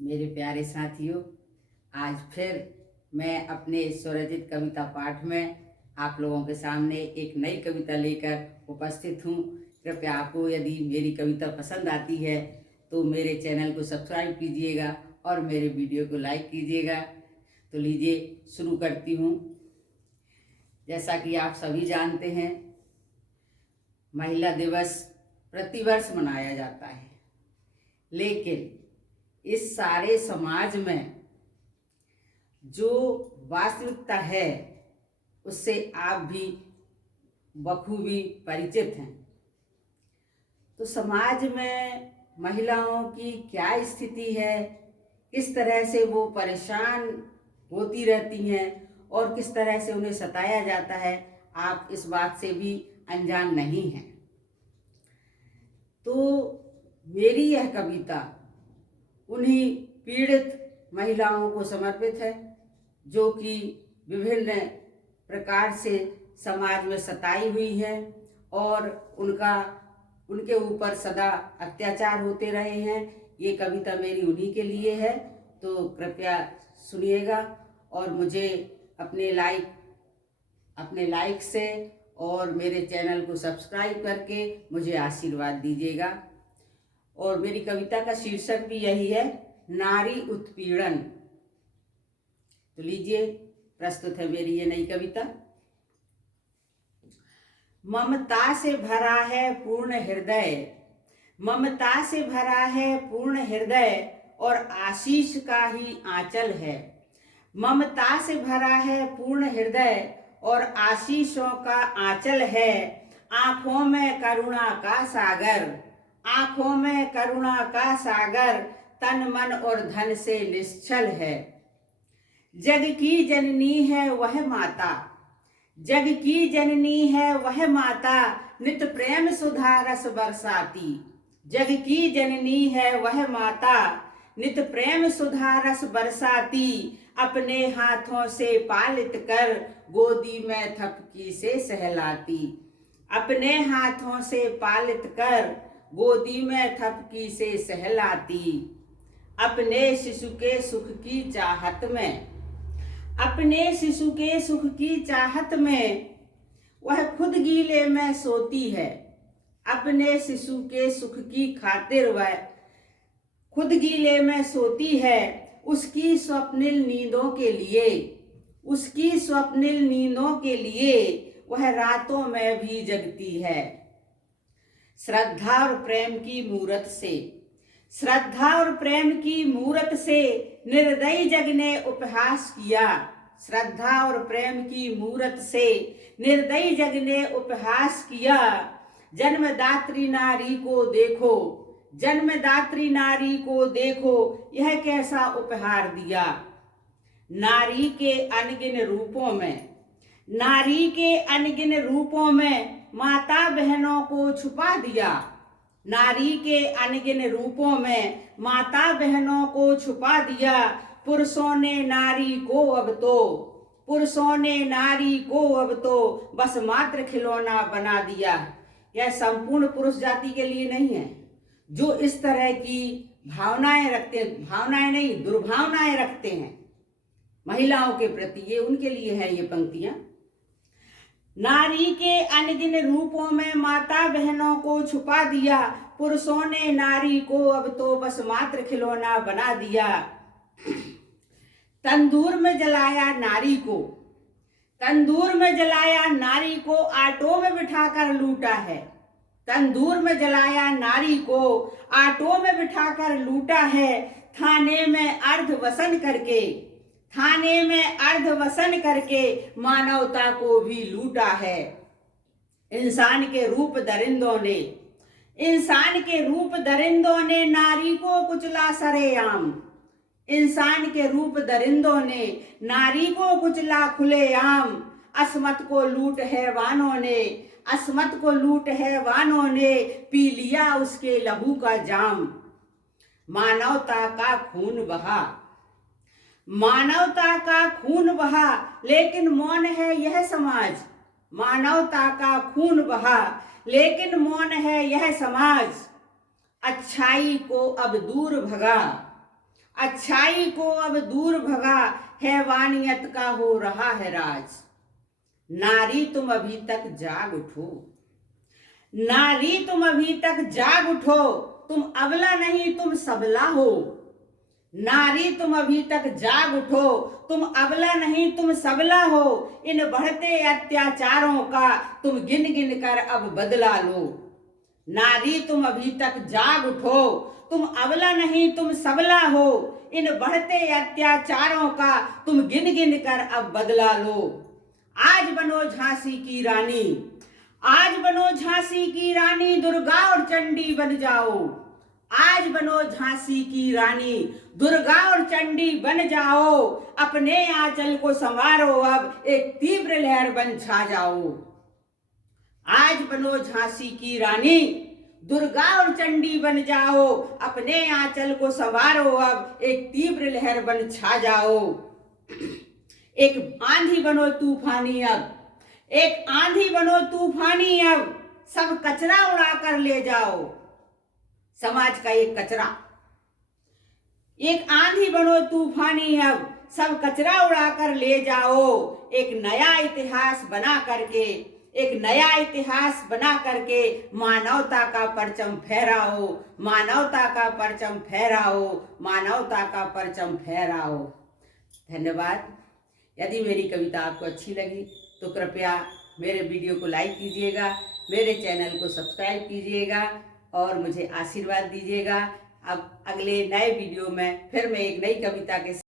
मेरे प्यारे साथियों, आज फिर मैं अपने स्वरचित कविता पाठ में आप लोगों के सामने एक नई कविता लेकर उपस्थित हूँ। कृपया आपको यदि मेरी कविता पसंद आती है तो मेरे चैनल को सब्सक्राइब कीजिएगा और मेरे वीडियो को लाइक कीजिएगा। तो लीजिए शुरू करती हूँ। जैसा कि आप सभी जानते हैं, महिला दिवस प्रतिवर्ष मनाया जाता है, लेकिन इस सारे समाज में जो वास्तविकता है उससे आप भी बखूबी परिचित हैं। तो समाज में महिलाओं की क्या स्थिति है, किस तरह से वो परेशान होती रहती हैं और किस तरह से उन्हें सताया जाता है, आप इस बात से भी अनजान नहीं हैं। तो मेरी यह कविता उन्हीं पीड़ित महिलाओं को समर्पित है जो कि विभिन्न प्रकार से समाज में सताई हुई है और उनके ऊपर सदा अत्याचार होते रहे हैं। ये कविता मेरी उन्हीं के लिए है, तो कृपया सुनिएगा और मुझे अपने लाइक से और मेरे चैनल को सब्सक्राइब करके मुझे आशीर्वाद दीजिएगा। और मेरी कविता का शीर्षक भी यही है, नारी उत्पीड़न। तो लीजिए, प्रस्तुत है मेरी ये नई कविता। ममता से भरा है पूर्ण हृदय, ममता से भरा है पूर्ण हृदय और आशीष का ही आंचल है। ममता से भरा है पूर्ण हृदय और आशीषों का आंचल है। आंखों में करुणा का सागर, आंखों में करुणा का सागर, तन मन और धन से निश्चल है। जग की जननी है वह माता, जग की जननी है वह माता, नित प्रेम सुधा रस बरसाती। जग की जननी है वह माता, नित प्रेम सुधा रस बरसाती। अपने हाथों से पालित कर गोदी में थपकी से सहलाती। अपने हाथों से पालित कर गोदी में थपकी से सहलाती। अपने शिशु के सुख की चाहत में, अपने शिशु के सुख की चाहत में वह खुद गीले में सोती है। अपने शिशु के सुख की खातिर वह खुद गीले में सोती है। उसकी स्वप्निल नींदों के लिए, उसकी स्वप्निल नींदों के लिए वह रातों में भी जगती है। श्रद्धा और प्रेम की मूरत से, श्रद्धा और प्रेम की मूरत से निर्दयी जग ने उपहास किया। श्रद्धा और प्रेम की मूरत से निर्दयी जग ने उपहास किया। जन्मदात्री नारी को देखो, जन्मदात्री नारी को देखो, यह कैसा उपहार दिया। नारी के अनगिन रूपों में, नारी के अनगिन रूपों में माता बहनों को छुपा दिया। नारी के अनगिन रूपों में माता बहनों को छुपा दिया। पुरुषों ने नारी को अब तो, पुरुषों ने नारी को अब तो बस मात्र खिलौना बना दिया। यह संपूर्ण पुरुष जाति के लिए नहीं है जो इस तरह की भावनाएं रखते हैं, भावनाएं नहीं दुर्भावनाएं रखते हैं महिलाओं के प्रति। ये उनके लिए है ये पंक्तियां। नारी के अनगिन रूपों में माता बहनों को छुपा दिया। पुरुषों ने नारी को अब तो बस मात्र खिलौना बना दिया। तंदूर में जलाया नारी को, तंदूर में जलाया नारी को आटो में बिठाकर लूटा है। तंदूर में जलाया नारी को आटो में बिठाकर लूटा है। थाने में अर्धवसन करके, थाने में अर्धवसन करके मानवता को भी लूटा है। इंसान के रूप दरिंदों ने, इंसान के रूप दरिंदों ने नारी को कुचला सरेआम। इंसान के रूप दरिंदों ने नारी को कुचला खुलेआम। अस्मत को लूट हैवानों ने, अस्मत को लूट हैवानों ने पी लिया उसके लहू का जाम। मानवता का खून बहा, मानवता का खून बहा, लेकिन मौन है यह समाज। मानवता का खून बहा, लेकिन मौन है यह समाज। अच्छाई को अब दूर भगा, अच्छाई को अब दूर भगा, हैवानियत का हो रहा है राज। नारी तुम अभी तक जाग उठो, नारी तुम अभी तक जाग उठो, तुम अबला नहीं तुम सबला हो। नारी तुम अभी तक जाग उठो, तुम अबला नहीं तुम सबला हो। इन बढ़ते अत्याचारों का तुम गिन गिन कर अब बदला लो। नारी तुम अभी तक जाग उठो, तुम अबला नहीं तुम सबला हो। इन बढ़ते अत्याचारों का तुम गिन गिन कर अब बदला लो। आज बनो झांसी की रानी, आज बनो झांसी की रानी, दुर्गा और चंडी बन जाओ। आज बनो झांसी की रानी, दुर्गा और चंडी बन जाओ। अपने आंचल को संवारो, अब एक तीव्र लहर बन छा जाओ। आज बनो झांसी की रानी, दुर्गा और चंडी बन जाओ। अपने आंचल को संवारो, अब एक तीव्र लहर बन छा जाओ। एक आंधी बनो तूफानी अब, एक आंधी बनो तूफानी अब, सब कचरा उड़ाकर ले जाओ। समाज का एक कचरा, एक आंधी बनो तूफानी अब, सब कचरा उड़ाकर ले जाओ। एक नया इतिहास बना करके, एक नया इतिहास बना करके मानवता का परचम फहराओ, मानवता का परचम फहराओ, मानवता का परचम फहराओ। धन्यवाद। यदि मेरी कविता आपको अच्छी लगी तो कृपया मेरे वीडियो को लाइक कीजिएगा, मेरे चैनल को सब्सक्राइब कीजिएगा और मुझे आशीर्वाद दीजिएगा। अब अगले नए वीडियो में फिर मैं एक नई कविता के